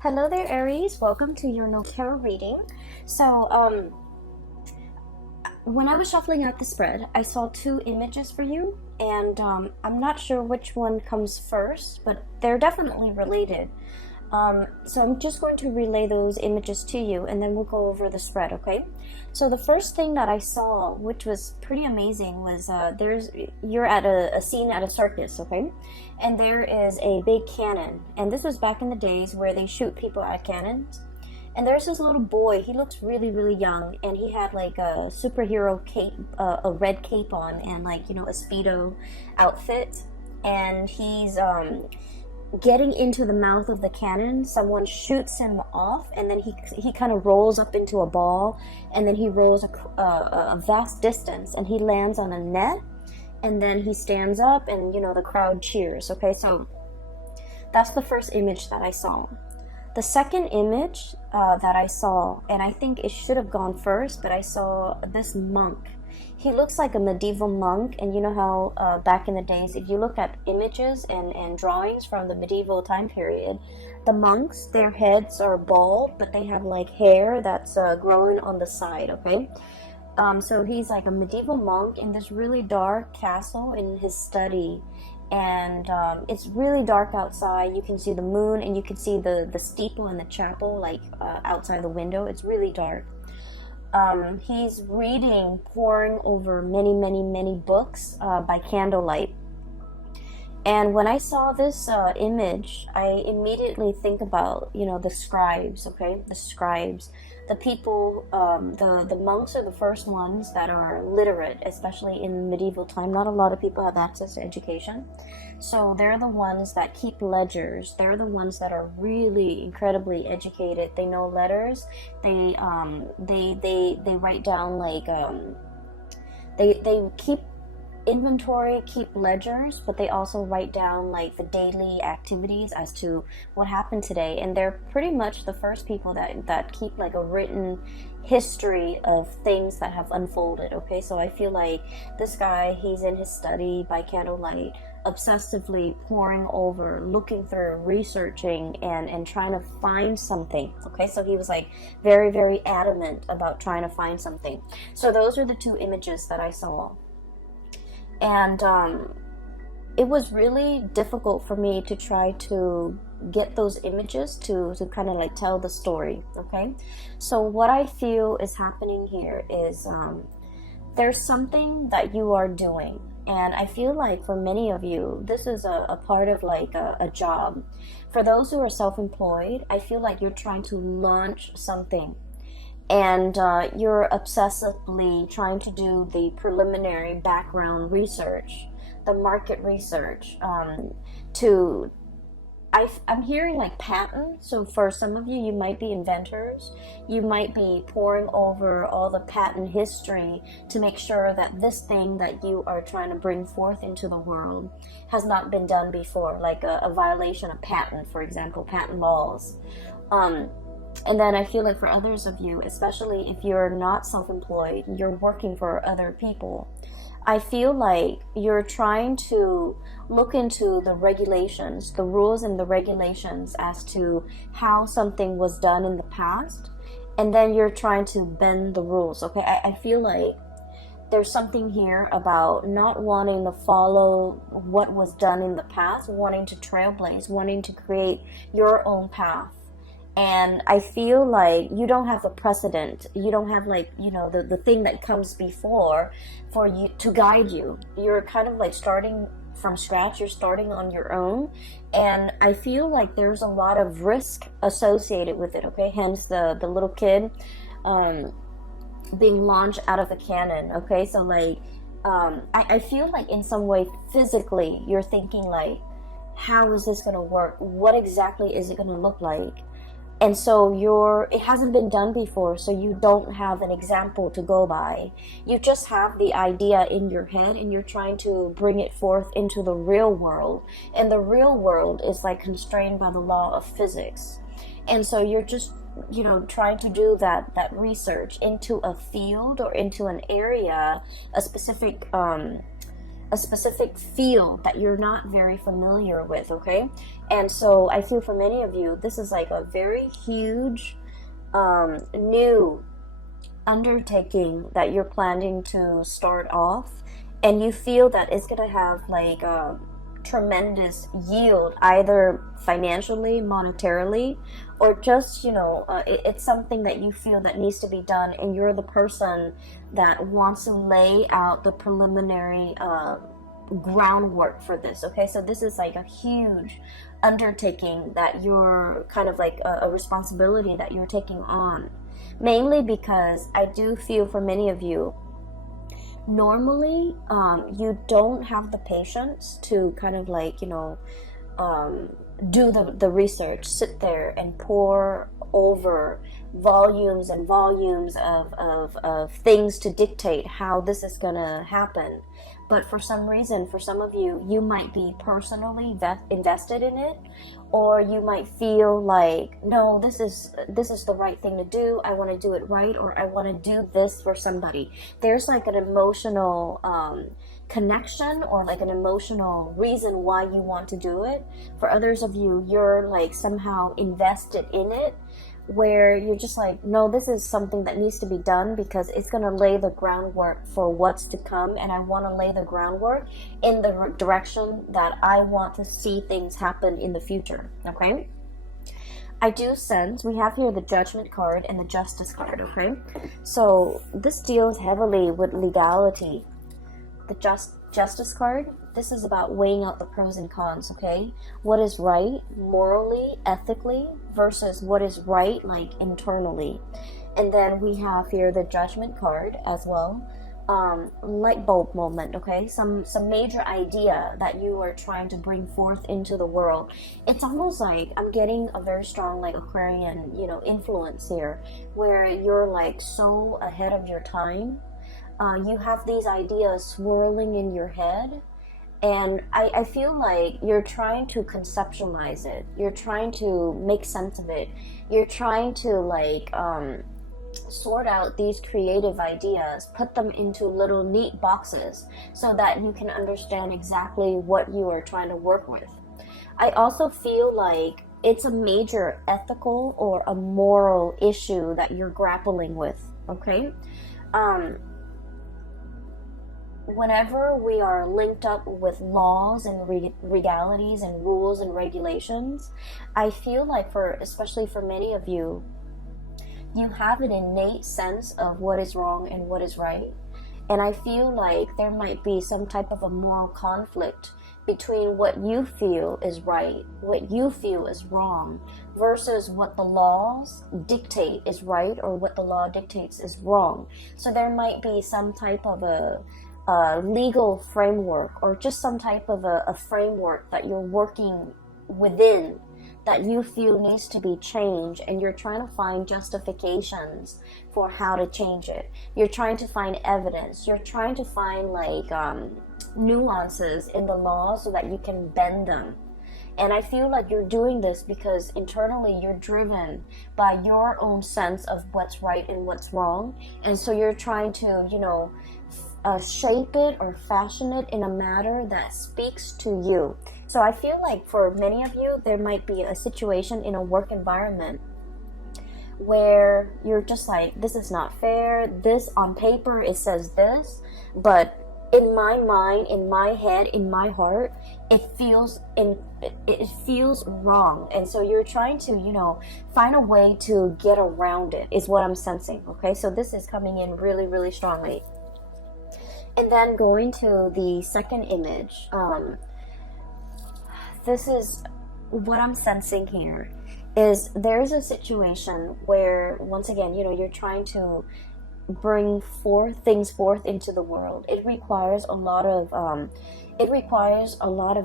Hello there, Aries. Welcome to your no tarot reading. So, when I was shuffling out the spread, I saw two images for you, and I'm not sure which one comes first, but they're definitely related. So I'm just going to relay those images to you, and then we'll go over the spread, okay? So the first thing that I saw, which was pretty amazing, was you're at a scene at a circus, okay? And there is a big cannon, and this was back in the days where they shoot people at cannons. And there's this little boy. He looks really, really young, and he had like a superhero cape, a red cape on, and like a Speedo outfit, and he's getting into the mouth of the cannon. Someone shoots him off, and then he kind of rolls up into a ball, and then he rolls a vast distance, and he lands on a net, and then he stands up, and the crowd cheers. Okay, so that's the first image that I saw. The second image that I saw, and I think it should have gone first, but I saw this monk. He looks like a medieval monk, and you know how back in the days, if you look at images and drawings from the medieval time period, the monks, their heads are bald, but they have like hair that's growing on the side, okay? So he's like a medieval monk in this really dark castle in his study, and it's really dark outside. You can see the moon, and you can see the steeple and the chapel like outside the window. It's really dark. He's reading, poring over many, many, many books by candlelight. And when I saw this image, I immediately think about, the scribes, okay? The scribes. The people, the monks are the first ones that are literate, especially in medieval time. Not a lot of people have access to education. So they're the ones that keep ledgers. They're the ones that are really incredibly educated. They know letters. They write down like, they keep inventory, keep ledgers, but they also write down like the daily activities as to what happened today. And they're pretty much the first people that keep like a written history of things that have unfolded. Okay, so I feel like this guy, he's in his study by candlelight, obsessively poring over, looking through, researching, and trying to find something. Okay, so he was like very, very adamant about trying to find something. So those are the two images that I saw. And it was really difficult for me to try to get those images to kind of like tell the story, okay? So what I feel is happening here is there's something that you are doing. And I feel like for many of you, this is a part of like a job. For those who are self-employed, I feel like you're trying to launch something. And you're obsessively trying to do the preliminary background research, the market research. I'm hearing like patent. So for some of you, you might be inventors. You might be poring over all the patent history to make sure that this thing that you are trying to bring forth into the world has not been done before, like a violation of patent, for example, patent laws. And then I feel like for others of you, especially if you're not self-employed, you're working for other people, I feel like you're trying to look into the regulations, the rules and the regulations as to how something was done in the past, and then you're trying to bend the rules, okay? I feel like there's something here about not wanting to follow what was done in the past, wanting to trailblaze, wanting to create your own path. And I feel like you don't have a precedent. You don't have like, the thing that comes before for you to guide you. You're kind of like starting from scratch. You're starting on your own. And I feel like there's a lot of risk associated with it, okay? Hence the little kid being launched out of a cannon, okay? So like, I feel like in some way physically you're thinking like, how is this going to work? What exactly is it going to look like? And so it hasn't been done before, so you don't have an example to go by. You just have the idea in your head, and you're trying to bring it forth into the real world. And the real world is like constrained by the law of physics. And so you're just, trying to do that research into a field or into an area, a specific a specific field that you're not very familiar with, okay? And so I feel for many of you, this is like a very huge new undertaking that you're planning to start off, and you feel that it's gonna have like a tremendous yield, either financially, monetarily, or just, you know, it's something that you feel that needs to be done, and you're the person that wants to lay out the preliminary groundwork for this, okay? So this is like a huge undertaking that you're kind of like a responsibility that you're taking on, mainly because I do feel for many of you, normally you don't have the patience to kind of like, you know, do the research, sit there and pore over volumes and volumes of things to dictate how this is gonna happen. But for some reason, for some of you, you might be personally invested in it, or you might feel like, no, this is the right thing to do. I want to do it right, or I want to do this for somebody. There's like an emotional connection, or like an emotional reason why you want to do it. For others of you, you're like somehow invested in it, where you're just like, no, this is something that needs to be done because it's going to lay the groundwork for what's to come, and I want to lay the groundwork in the direction that I want to see things happen in the future, okay? I do sense we have here the Judgment card and the Justice card, okay? So this deals heavily with legality. The Justice card, this is about weighing out the pros and cons, okay? What is right morally, ethically, versus what is right like internally. And then we have here the Judgment card as well. Light bulb moment, okay? Some major idea that you are trying to bring forth into the world. It's almost like I'm getting a very strong like Aquarian, you know, influence here, where you're like so ahead of your time. You have these ideas swirling in your head, and I feel like you're trying to conceptualize it. You're trying to make sense of it. You're trying to like sort out these creative ideas, put them into little neat boxes so that you can understand exactly what you are trying to work with. I also feel like it's a major ethical or a moral issue that you're grappling with, okay? Whenever we are linked up with laws and legalities and rules and regulations, I feel like especially for many of you, you have an innate sense of what is wrong and what is right. And I feel like there might be some type of a moral conflict between what you feel is right, what you feel is wrong, versus what the laws dictate is right, or what the law dictates is wrong. So there might be some type of a legal framework, or just some type of a framework that you're working within that you feel needs to be changed, and you're trying to find justifications for how to change it. You're trying to find evidence. You're trying to find like nuances in the law so that you can bend them. And I feel like you're doing this because internally you're driven by your own sense of what's right and what's wrong. And so you're trying to, you know, shape it or fashion it in a manner that speaks to you. So I feel like for many of you, there might be a situation in a work environment where you're just like, this is not fair. This on paper, it says this, but in my mind, in my head, in my heart, it feels wrong. And so you're trying to, you know, find a way to get around it, is what I'm sensing. Okay, so this is coming in really, really strongly. And then going to the second image, this is what I'm sensing here, is there's a situation where, once again, you know, you're trying to bring things forth into the world. It requires a lot of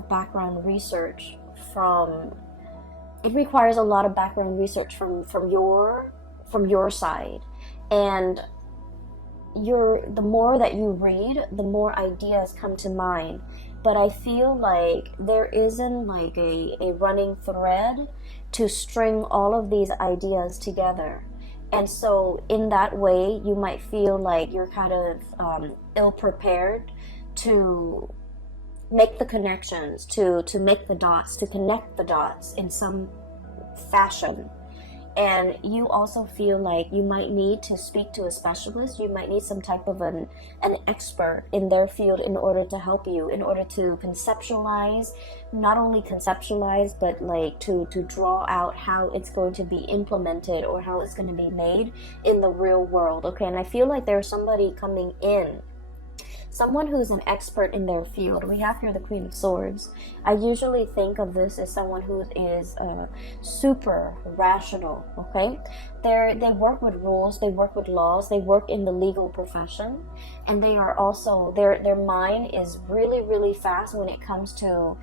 background research from your side. And the more that you read, the more ideas come to mind. But I feel like there isn't like a running thread to string all of these ideas together. And so in that way, you might feel like you're kind of ill-prepared to make the connections, to make the dots, to connect the dots in some fashion. And you also feel like you might need to speak to a specialist. You might need some type of an expert in their field in order to help you, in order to conceptualize, not only conceptualize, but like to draw out how it's going to be implemented or how it's going to be made in the real world. Okay, and I feel like there's somebody coming in, someone who's an expert in their field. We have here the Queen of Swords. I usually think of this as someone who is super rational, okay? They work with rules, they work with laws, they work in the legal profession, and they are also, their mind is really, really fast when it comes to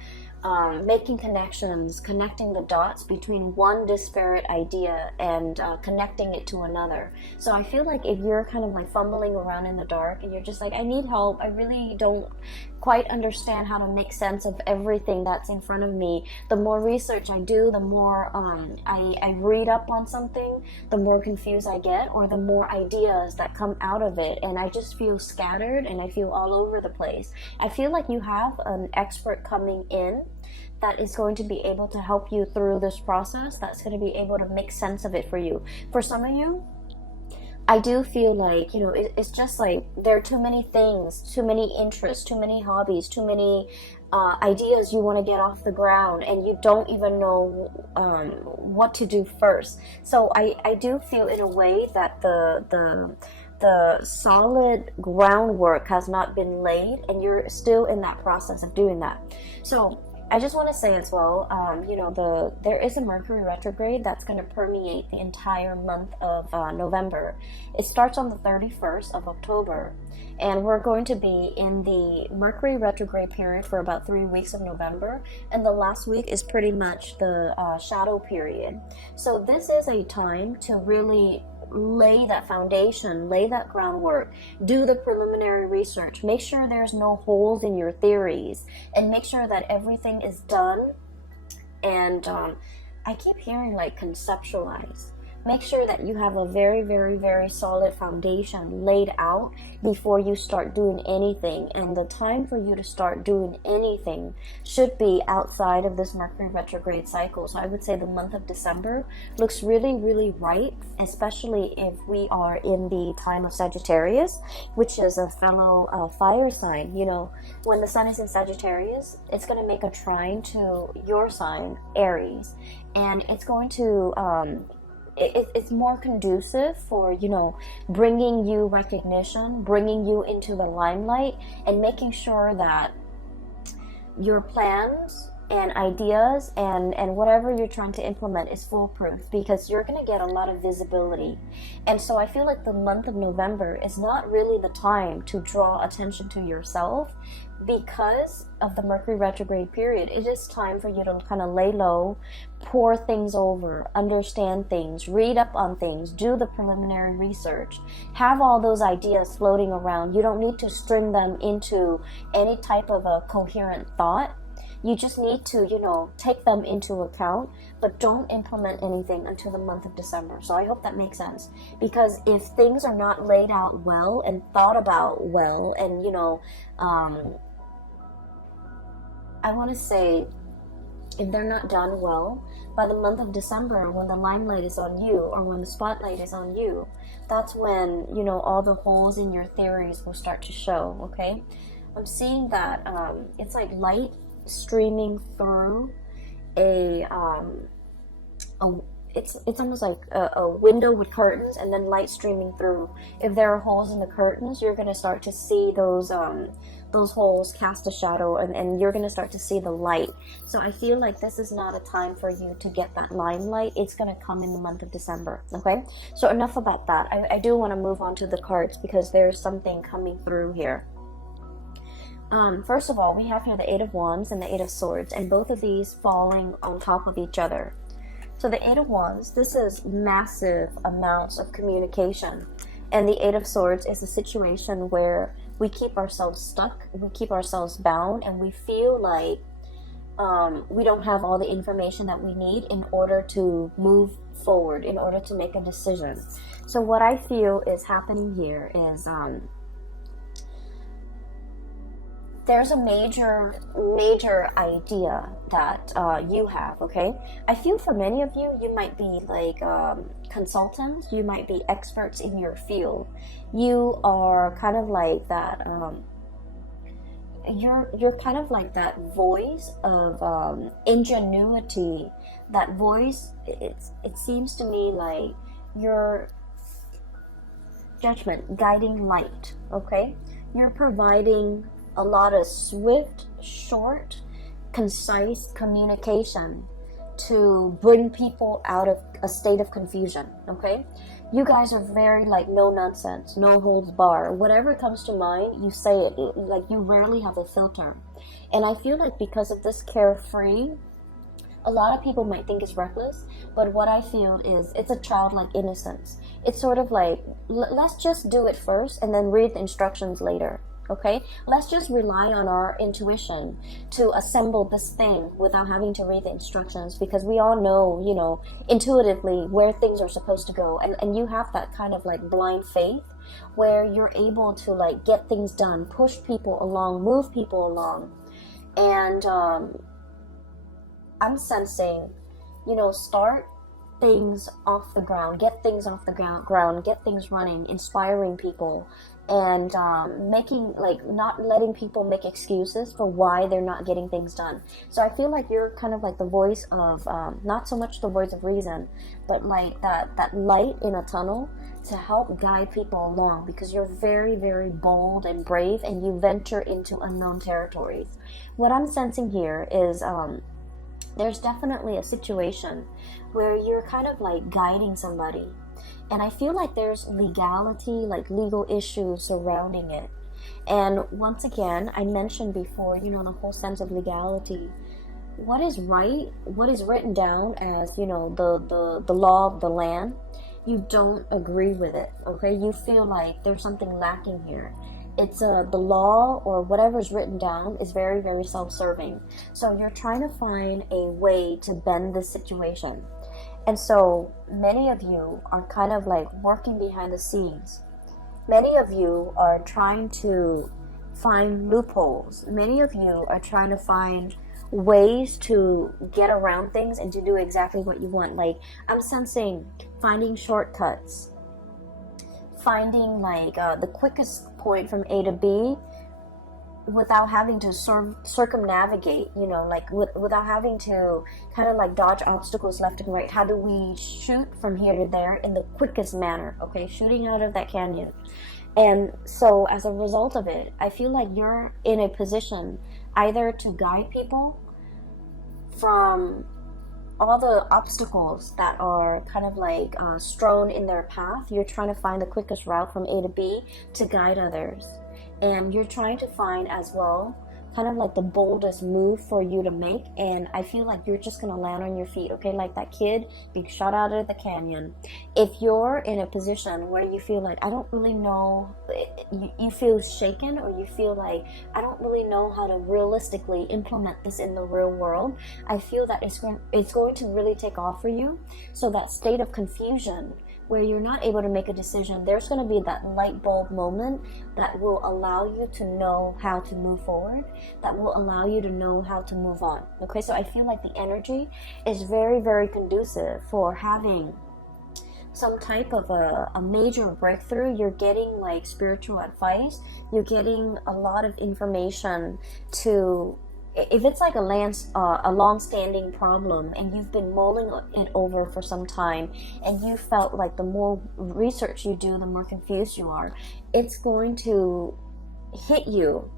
making connections, connecting the dots between one disparate idea and connecting it to another. So I feel like if you're kind of like fumbling around in the dark and you're just like, I need help, I really don't quite understand how to make sense of everything that's in front of me, the more research I do, the more I read up on something, the more confused I get, or the more ideas that come out of it, and I just feel scattered and I feel all over the place. I feel like you have an expert coming in that is going to be able to help you through this process, that's going to be able to make sense of it for you. For some of you, I do feel like, you know, it's just like there are too many things, too many interests, too many hobbies, too many ideas you want to get off the ground, and you don't even know what to do first. So I do feel in a way that the solid groundwork has not been laid, and you're still in that process of doing that. So I just want to say as well, you know, there is a Mercury retrograde that's going to permeate the entire month of November. It starts on the 31st of October, and we're going to be in the Mercury retrograde period for about 3 weeks of November, and the last week is pretty much the shadow period. So this is a time to really lay that foundation, lay that groundwork, do the preliminary research, make sure there's no holes in your theories, and make sure that everything is done. And I keep hearing like conceptualize. Make sure that you have a very, very, very solid foundation laid out before you start doing anything. And the time for you to start doing anything should be outside of this Mercury retrograde cycle. So I would say the month of December looks really, really right, especially if we are in the time of Sagittarius, which is a fellow fire sign. You know, when the sun is in Sagittarius, it's going to make a trine to your sign, Aries, and it's going to it's more conducive for, you know, bringing you recognition, bringing you into the limelight, and making sure that your plans and ideas and whatever you're trying to implement is foolproof, because you're going to get a lot of visibility. And so I feel like the month of November is not really the time to draw attention to yourself because of the Mercury retrograde period. It is time for you to kind of lay low, pour things over, understand things, read up on things, do the preliminary research, have all those ideas floating around. You don't need to string them into any type of a coherent thought. You just need to, you know, take them into account, but don't implement anything until the month of December. So I hope that makes sense, because if things are not laid out well and thought about well, and, you know, I want to say, if they're not done well, by the month of December, when the limelight is on you, or when the spotlight is on you, that's when, you know, all the holes in your theories will start to show, okay? I'm seeing that it's like light streaming through it's almost like a window with curtains, and then light streaming through. If there are holes in the curtains, you're going to start to see those holes cast a shadow, and you're going to start to see the light. So I feel like this is not a time for you to get that limelight. It's going to come in the month of December, okay? So enough about that. I do want to move on to the cards, because there's something coming through here. First of all, we have here the Eight of Wands and the Eight of Swords, and both of these falling on top of each other. So the Eight of Wands, this is massive amounts of communication. And the Eight of Swords is a situation where we keep ourselves stuck, we keep ourselves bound, and we feel like we don't have all the information that we need in order to move forward, in order to make a decision. So what I feel is happening here is there's a major idea that you have, okay? I feel for many of you, you might be like consultants, you might be experts in your field. You are kind of like that, you're kind of like that voice of ingenuity, that voice, it seems to me like your judgment, guiding light, okay? You're providing a lot of swift, short, concise communication to bring people out of a state of confusion, okay? You guys are very like no nonsense, no holds bar. Whatever comes to mind, you say it. Like you rarely have a filter. And I feel like because of this carefree, a lot of people might think it's reckless, but what I feel is it's a childlike innocence. It's sort of like, let's just do it first and then read the instructions later. Okay, let's just rely on our intuition to assemble this thing without having to read the instructions, because we all know, you know, intuitively where things are supposed to go. And you have that kind of like blind faith where you're able to like get things done, push people along, move people along. And I'm sensing, you know, start things off the ground, get things off the ground, get things running, inspiring people, and making like not letting people make excuses for why they're not getting things done. So I feel like you're kind of like the voice of not so much the voice of reason, but like that light in a tunnel to help guide people along, because you're very, very bold and brave and you venture into unknown territories. What I'm sensing here is there's definitely a situation where you're kind of like guiding somebody, and I feel like there's legality, like legal issues surrounding it. And once again, I mentioned before, you know, the whole sense of legality. What is right, what is written down as, you know, the law of the land, you don't agree with it, okay? You feel like there's something lacking here. It's the law or whatever's written down is very, very self-serving. So you're trying to find a way to bend this situation. And so many of you are kind of like working behind the scenes. Many of you are trying to find loopholes. Many of you are trying to find ways to get around things and to do exactly what you want. Like I'm sensing finding shortcuts, finding like the quickest point from A to B without having to circumnavigate, you know, like without having to kind of like dodge obstacles left and right. How do we shoot from here to there in the quickest manner, okay? Shooting out of that canyon. And so as a result of it, I feel like you're in a position either to guide people from all the obstacles that are kind of like strewn in their path. You're trying to find the quickest route from A to B to guide others. And you're trying to find as well kind of like the boldest move for you to make. And I feel like you're just going to land on your feet, okay? Like that kid being shot out of the canyon. If you're in a position where you feel like, I don't really know, you feel shaken, or you feel like, I don't really know how to realistically implement this in the real world, I feel that it's going to really take off for you. So that state of confusion where you're not able to make a decision, there's going to be that light bulb moment that will allow you to know how to move forward, that will allow you to know how to move on. Okay, so I feel like the energy is very, very conducive for having some type of a major breakthrough. You're getting like spiritual advice, you're getting a lot of information to, if it's like a long-standing problem and you've been mulling it over for some time, and you felt like the more research you do, the more confused you are, it's going to hit you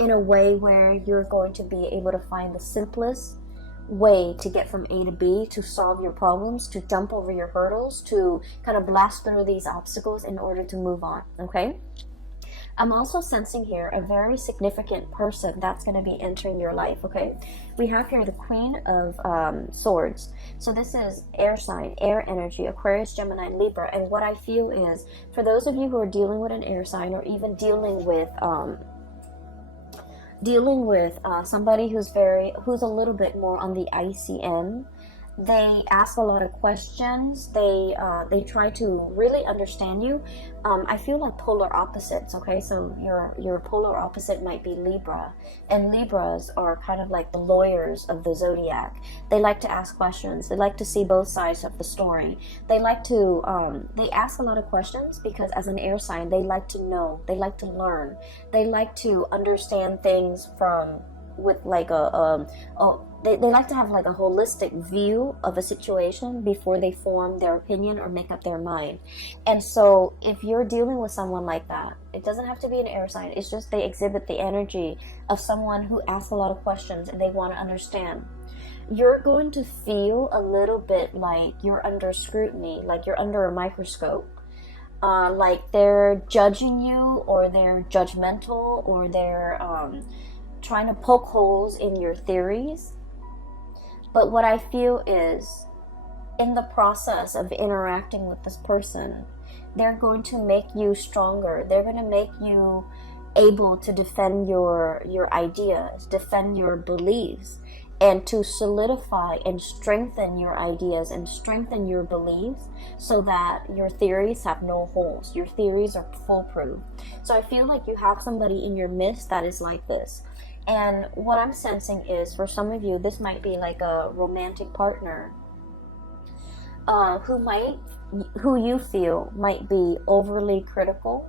in a way where you're going to be able to find the simplest way to get from A to B, to solve your problems, to jump over your hurdles, to kind of blast through these obstacles in order to move on, okay? I'm also sensing here a very significant person that's going to be entering your life, okay? We have here the Queen of Swords. So this is air sign, air energy, Aquarius, Gemini, Libra. And what I feel is, for those of you who are dealing with an air sign, or even dealing with somebody who's a little bit more on the icy end, They ask a lot of questions. They try to really understand you. I feel like polar opposites. Okay, so your polar opposite might be Libra, and Libras are kind of like the lawyers of the zodiac. They like to ask questions. They like to see both sides of the story. They like to they ask a lot of questions because as an air sign, they like to know. They like to learn. They like to understand things from with like they like to have like a holistic view of a situation before they form their opinion or make up their mind. And so if you're dealing with someone like that, it doesn't have to be an air sign. It's just they exhibit the energy of someone who asks a lot of questions and they want to understand. You're going to feel a little bit like you're under scrutiny, like you're under a microscope. Like they're judging you, or they're judgmental, or they're trying to poke holes in your theories. But what I feel is, in the process of interacting with this person, they're going to make you stronger. They're going to make you able to defend your ideas, defend your beliefs, and to solidify and strengthen your ideas and strengthen your beliefs so that your theories have no holes. Your theories are foolproof. So I feel like you have somebody in your midst that is like this. And what I'm sensing is, for some of you, this might be like a romantic partner who you feel might be overly critical.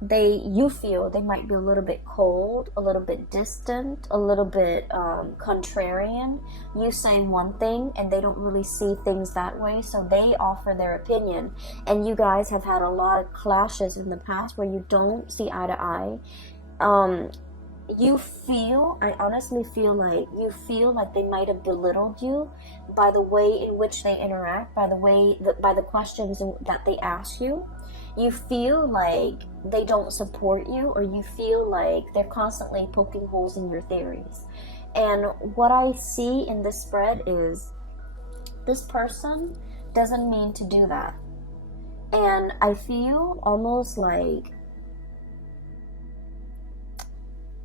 You feel they might be a little bit cold, a little bit distant, a little bit contrarian. You say one thing and they don't really see things that way, so they offer their opinion. And you guys have had a lot of clashes in the past where you don't see eye to eye. I honestly feel like they might have belittled you by the way in which they interact, by the questions that they ask you. You feel like they don't support you, or you feel like they're constantly poking holes in your theories. And what I see in this spread is this person doesn't mean to do that. And I feel almost like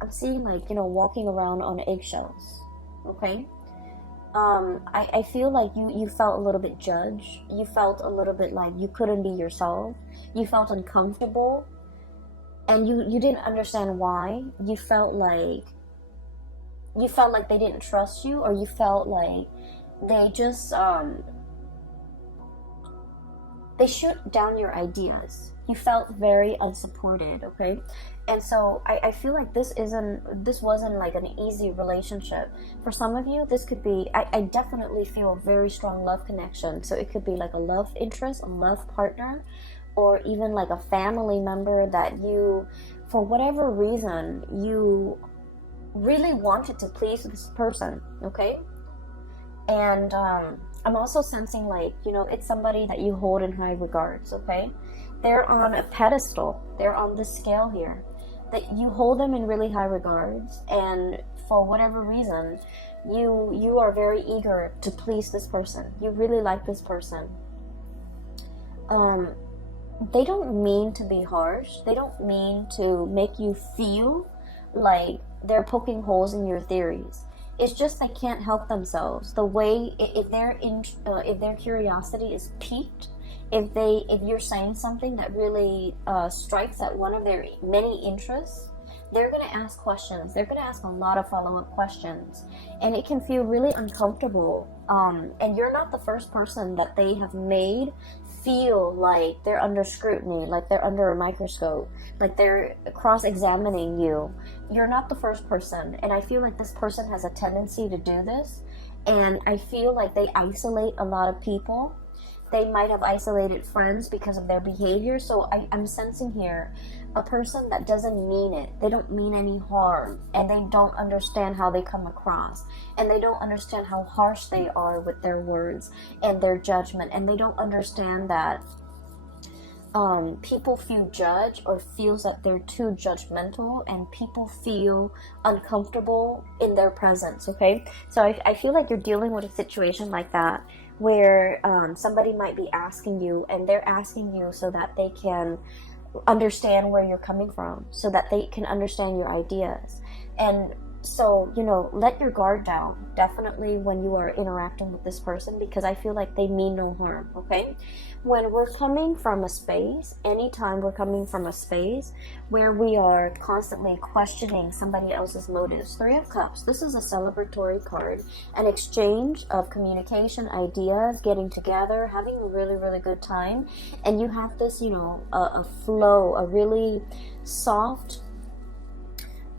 I'm seeing like, walking around on eggshells, okay? I feel like you felt a little bit judged. You felt a little bit like you couldn't be yourself. You felt uncomfortable. And you didn't understand why. You felt like they didn't trust you, or you felt like they just, they shoot down your ideas. You felt very unsupported, okay? And so I feel like this wasn't like an easy relationship. For some of you, this could be, I definitely feel a very strong love connection. So it could be like a love interest, a love partner, or even like a family member that you, for whatever reason, you really wanted to please this person, okay? And I'm also sensing like, it's somebody that you hold in high regards, okay? They're on a pedestal. They're on the scale here. That you hold them in really high regards, and for whatever reason, you are very eager to please this person. You really like this person. They don't mean to be harsh. They don't mean to make you feel like they're poking holes in your theories. It's just they can't help themselves. The way if their curiosity is piqued, if you're saying something that really strikes at one of their many interests, they're going to ask questions. They're going to ask a lot of follow-up questions, and it can feel really uncomfortable. And you're not the first person that they have made feel like they're under scrutiny, like they're under a microscope, like they're cross-examining you. You're not the first person, and I feel like this person has a tendency to do this, and I feel like they isolate a lot of people. They might have isolated friends because of their behavior. So I'm sensing here a person that doesn't mean it. They don't mean any harm, and they don't understand how they come across, and they don't understand how harsh they are with their words and their judgment, and they don't understand that people feel judged or feels that they're too judgmental, and people feel uncomfortable in their presence, okay? So I feel like you're dealing with a situation like that, where somebody might be asking you, and they're asking you so that they can understand where you're coming from, so that they can understand your ideas. And So, you know, let your guard down, definitely, when you are interacting with this person, because I feel like they mean no harm, okay? When we're coming from a space, anytime we're coming from a space where we are constantly questioning somebody else's motives, Three of Cups, this is a celebratory card, an exchange of communication, ideas, getting together, having a really, really good time, and you have this, you know, a flow, a really soft,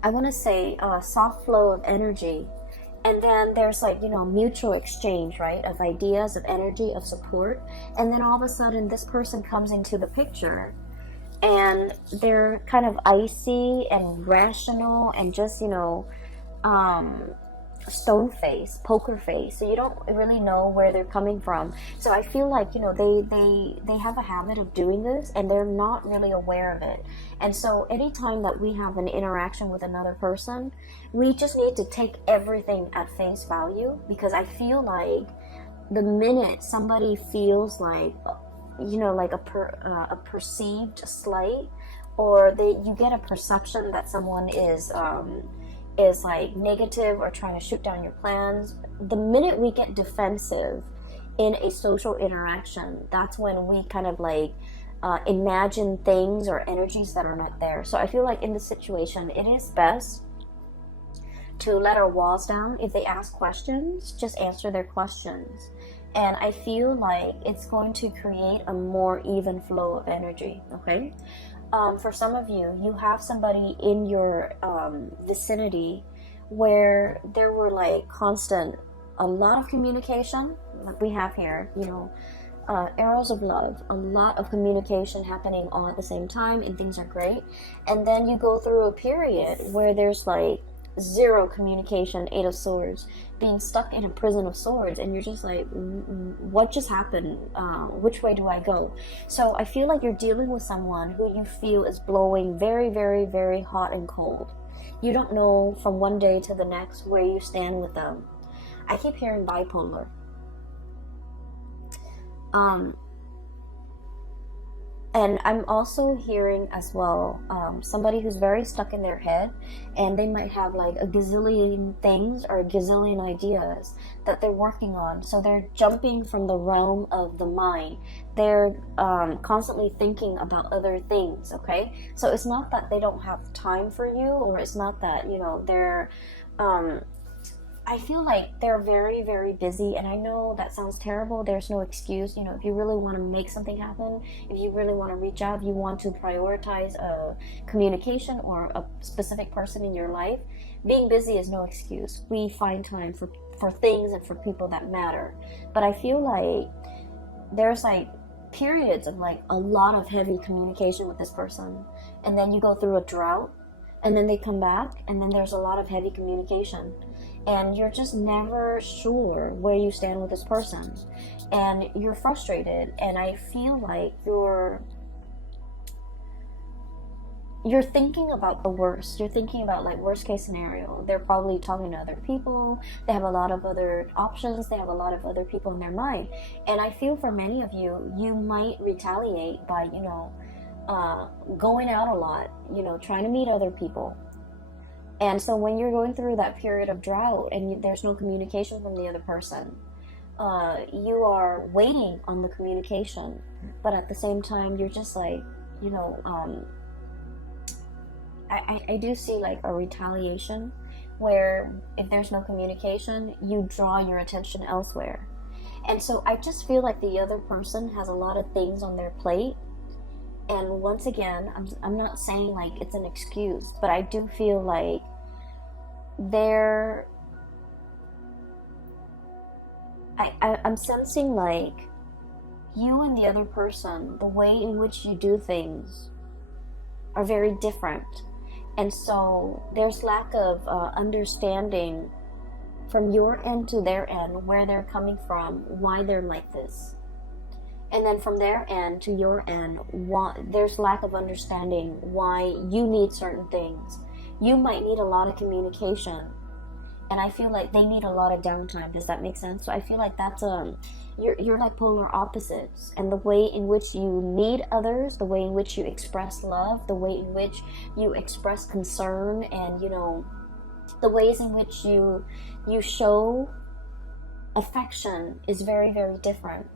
I want to say a soft flow of energy. And then there's like, you know, mutual exchange, right? Of ideas, of energy, of support. And then all of a sudden this person comes into the picture and they're kind of icy and rational and just, you know, stone face, poker face, so you don't really know where they're coming from. So I feel like, you know, they have a habit of doing this and they're not really aware of it. And so anytime that we have an interaction with another person, we just need to take everything at face value, because I feel like the minute somebody feels like, you know, like a perceived slight, or you get a perception that someone is like negative or trying to shoot down your plans, the minute we get defensive in a social interaction, that's when we kind of like imagine things or energies that are not there. So I feel like in this situation, it is best to let our walls down. If they ask questions, just answer their questions. And I feel like it's going to create a more even flow of energy, okay? For some of you, you have somebody in your vicinity where there were like a lot of communication, like we have here, you know, arrows of love, a lot of communication happening all at the same time, and things are great. And then you go through a period where there's like zero communication, Eight of Swords, being stuck in a prison of swords, and you're just like, what just happened? Which way do I go? So I feel like you're dealing with someone who you feel is blowing very, very, very hot and cold. You don't know from one day to the next where you stand with them. I keep hearing bipolar. And I'm also hearing as well somebody who's very stuck in their head, and they might have like a gazillion things or a gazillion ideas that they're working on. So they're jumping from the realm of the mind. They're constantly thinking about other things, okay? So it's not that they don't have time for you, or it's not that, you know, they're... I feel like they're very, very busy, and I know that sounds terrible. There's no excuse. You know, if you really want to make something happen, if you really want to reach out, you want to prioritize a communication or a specific person in your life, being busy is no excuse. We find time for things and for people that matter. But I feel like there's like periods of like a lot of heavy communication with this person, and then you go through a drought, and then they come back, and then there's a lot of heavy communication. And you're just never sure where you stand with this person, and you're frustrated, and I feel like you're thinking about the worst. You're thinking about like worst case scenario. They're probably talking to other people, they have a lot of other options, they have a lot of other people in their mind. And I feel for many of you, you might retaliate by, you know, going out a lot, you know, trying to meet other people. And so when you're going through that period of drought and there's no communication from the other person, you are waiting on the communication, but at the same time, you're just like, you know, I do see like a retaliation where if there's no communication, you draw your attention elsewhere. And so I just feel like the other person has a lot of things on their plate. And once again, I'm not saying like it's an excuse, but I do feel like I'm sensing like you and the other person, the way in which you do things are very different. And so there's lack of understanding from your end to their end, where they're coming from, why they're like this. And then from their end to your end, there's lack of understanding why you need certain things. You might need a lot of communication, and I feel like they need a lot of downtime. Does that make sense? So I feel like that's you're like polar opposites, and the way in which you need others, the way in which you express love, the way in which you express concern, and you know, The ways in which you show affection is very, very different.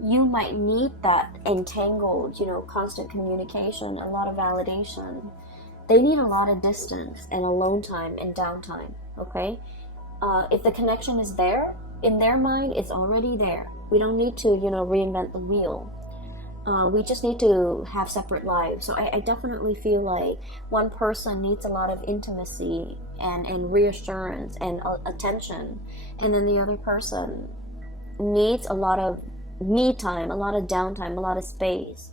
You might need that entangled, constant communication, a lot of validation. They need a lot of distance and alone time and downtime, okay? If the connection is there, in their mind, it's already there. We don't need to, reinvent the wheel. We just need to have separate lives. So I definitely feel like one person needs a lot of intimacy and reassurance and attention, and then the other person needs a lot of me time, a lot of downtime, a lot of space.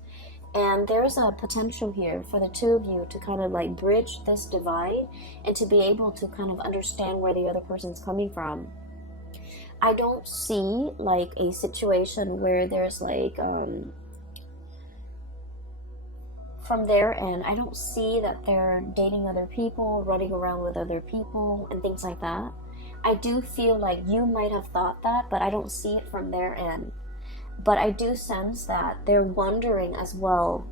And there's a potential here for the two of you to kind of like bridge this divide and to be able to kind of understand where the other person's coming from. I don't see like a situation where there's like from their end, I don't see that they're dating other people, running around with other people and things like that. I do feel like you might have thought that, but I don't see it from their end. But I do sense that they're wondering as well,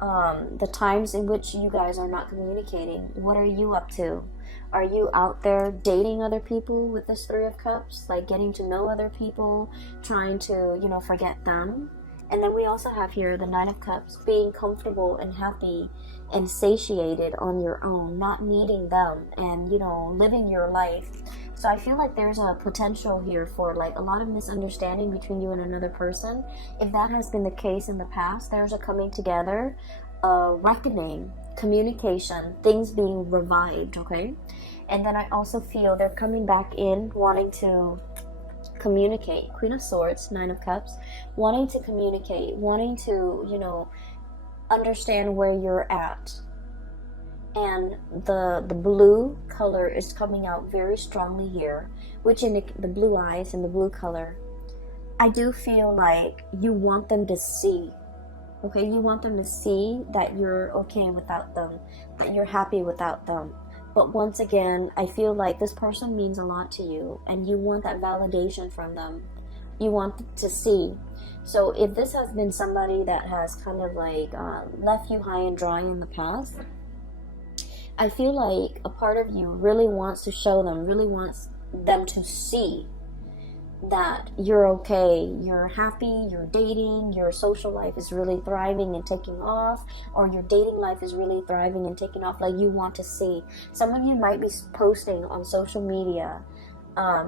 the times in which you guys are not communicating. What are you up to? Are you out there dating other people with this Three of Cups? Like getting to know other people, trying to, forget them? And then we also have here the Nine of Cups, being comfortable and happy and satiated on your own, not needing them and, living your life. So I feel like there's a potential here for like a lot of misunderstanding between you and another person. If that has been the case in the past, there's a coming together, reckoning, communication, things being revived, okay? And then I also feel they're coming back in, wanting to communicate. Queen of Swords, Nine of Cups, wanting to communicate, wanting to, understand where you're at. And the blue color is coming out very strongly here, which in the blue eyes and the blue color, I do feel like you want them to see, okay? You want them to see that you're okay without them, that you're happy without them. But once again, I feel like this person means a lot to you, and you want that validation from them. You want to see. So if this has been somebody that has kind of like left you high and dry in the past, I feel like a part of you really wants to show them, really wants them to see that you're okay, you're happy, you're dating, your social life is really thriving and taking off, or your dating life is really thriving and taking off. Like, you want to see. Some of you might be posting on social media,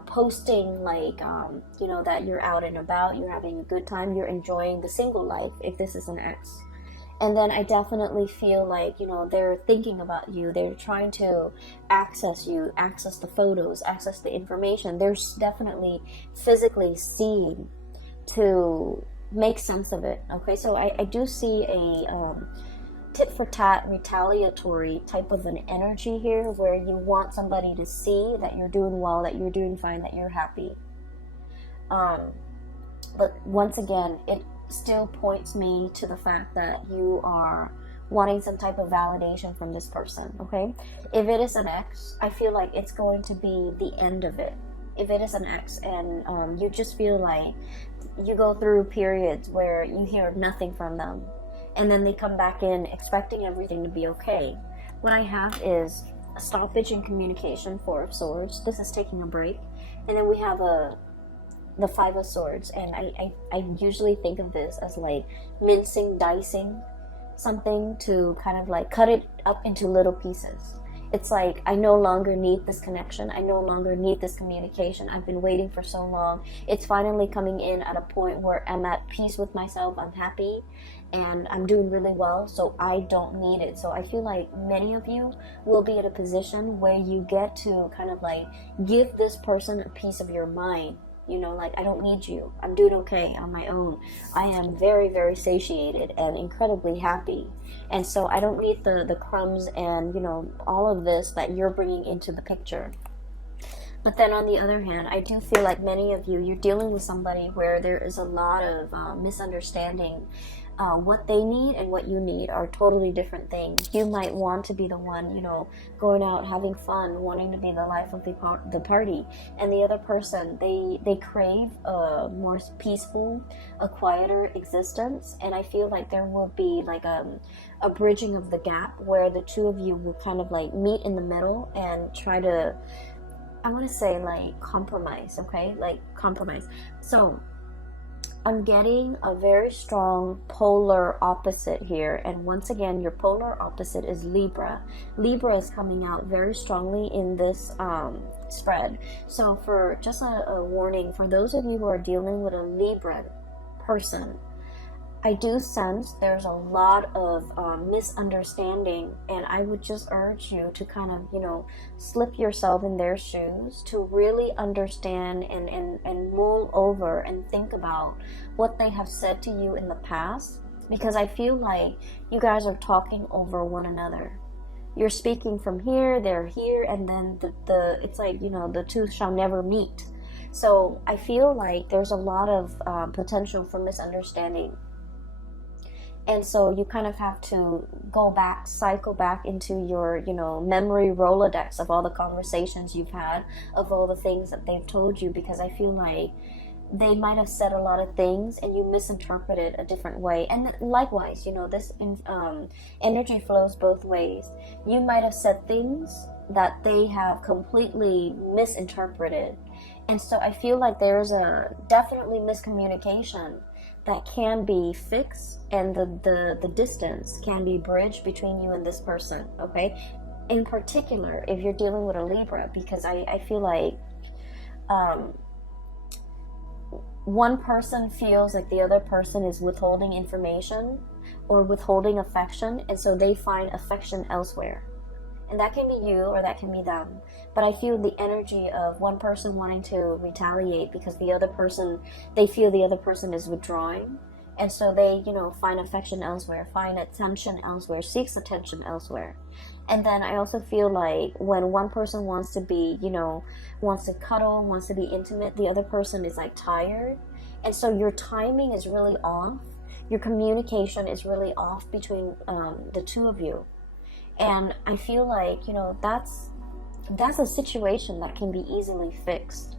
posting like, that you're out and about, you're having a good time, you're enjoying the single life, if this is an ex. And then I definitely feel like, they're thinking about you. They're trying to access you, access the photos, access the information. They're definitely physically seeing to make sense of it. Okay, so I do see a tit for tat, retaliatory type of an energy here, where you want somebody to see that you're doing well, that you're doing fine, that you're happy. But once again, it still points me to the fact that you are wanting some type of validation from this person, okay? If it is an ex, I feel like it's going to be the end of it. If it is an ex and you just feel like you go through periods where you hear nothing from them, and then they come back in expecting everything to be okay. What I have is a stoppage in communication, Four of Swords. This is taking a break. And then we have the Five of Swords, and I usually think of this as like mincing, dicing something to kind of like cut it up into little pieces. It's like, I no longer need this connection, I no longer need this communication. I've been waiting for so long. It's finally coming in at a point where I'm at peace with myself, I'm happy, and I'm doing really well, so I don't need it. So I feel like many of you will be at a position where you get to kind of like give this person a piece of your mind. Like, I don't need you. I'm doing okay on my own. I am very, very satiated and incredibly happy. And so I don't need the crumbs and, all of this that you're bringing into the picture. But then on the other hand, I do feel like many of you, you're dealing with somebody where there is a lot of misunderstanding. What they need and what you need are totally different things. You might want to be the one, you know, going out, having fun, wanting to be the life of the party. And the other person, they crave a more peaceful, a quieter existence. And I feel like there will be like a bridging of the gap where the two of you will kind of like meet in the middle and try to, I want to say like compromise, okay? Like compromise. So I'm getting a very strong polar opposite here. And once again, your polar opposite is Libra. Libra is coming out very strongly in this spread. So for just a warning, for those of you who are dealing with a Libra person, I do sense there's a lot of misunderstanding, and I would just urge you to kind of, you know, slip yourself in their shoes to really understand and mull over and think about what they have said to you in the past, because I feel like you guys are talking over one another. You're speaking from here, they're here, and then the it's like, you know, the two shall never meet. So I feel like there's a lot of potential for misunderstanding. And so you kind of have to go back, cycle back into your, you know, memory Rolodex of all the conversations you've had, of all the things that they've told you, because I feel like they might have said a lot of things and you misinterpreted a different way. And likewise, you know, this energy flows both ways. You might have said things that they have completely misinterpreted. And so I feel like there's a definitely miscommunication that can be fixed, and the distance can be bridged between you and this person, okay? In particular, if you're dealing with a Libra, because I feel like one person feels like the other person is withholding information or withholding affection, and so they find affection elsewhere. And that can be you or that can be them. But I feel the energy of one person wanting to retaliate because the other person, they feel the other person is withdrawing. And so they, you know, find affection elsewhere, find attention elsewhere, seeks attention elsewhere. And then I also feel like when one person wants to be, you know, wants to cuddle, wants to be intimate, the other person is like tired. And so your timing is really off. Your communication is really off between the two of you. And I feel like, you know, that's a situation that can be easily fixed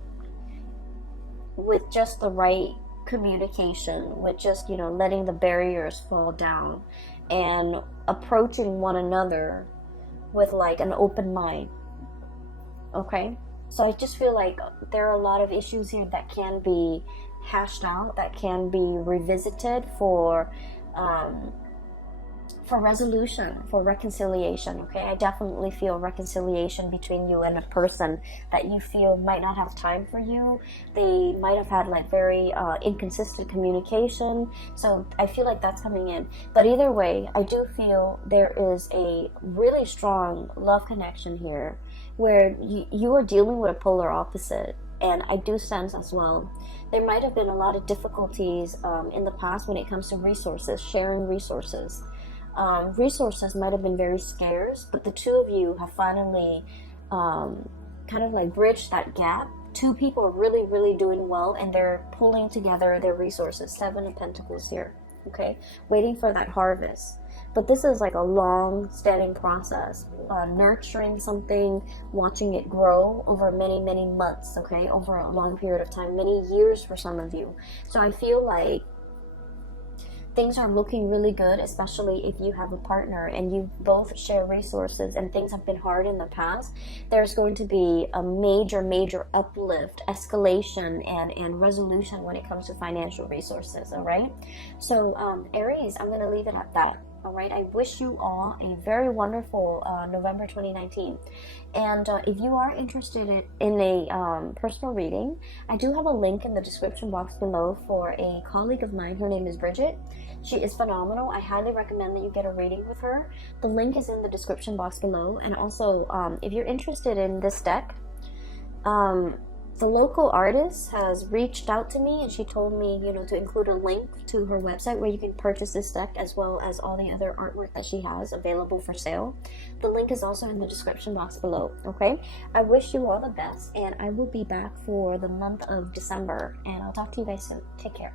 with just the right communication, with just, you know, letting the barriers fall down and approaching one another with like an open mind. Okay? So I just feel like there are a lot of issues here that can be hashed out, that can be revisited for resolution, for reconciliation, okay? I definitely feel reconciliation between you and a person that you feel might not have time for you. They might have had like very inconsistent communication. So I feel like that's coming in. But either way, I do feel there is a really strong love connection here where you are dealing with a polar opposite. And I do sense as well, there might have been a lot of difficulties in the past when it comes to resources, sharing resources. Resources might have been very scarce, but the two of you have finally kind of like bridged that gap. Two people are really, really doing well, and they're pulling together their resources. 7 of Pentacles here, okay? Waiting for that harvest. But this is like a long-standing process. Nurturing something, watching it grow over many, many months, okay? Over a long period of time, many years for some of you. So I feel like things are looking really good, especially if you have a partner and you both share resources and things have been hard in the past. There's going to be a major uplift, escalation, and resolution when it comes to financial resources, all right? So Aries, I'm going to leave it at that. All right, I wish you all a very wonderful November 2019. And if you are interested in a personal reading, I do have a link in the description box below for a colleague of mine. Her name is Bridget. She is phenomenal. I highly recommend that you get a reading with her. The link is in the description box below. And also, if you're interested in this deck, the local artist has reached out to me, and she told me, you know, to include a link to her website where you can purchase this deck as well as all the other artwork that she has available for sale. The link is also in the description box below. Okay, I wish you all the best, and I will be back for the month of December, and I'll talk to you guys soon. Take care.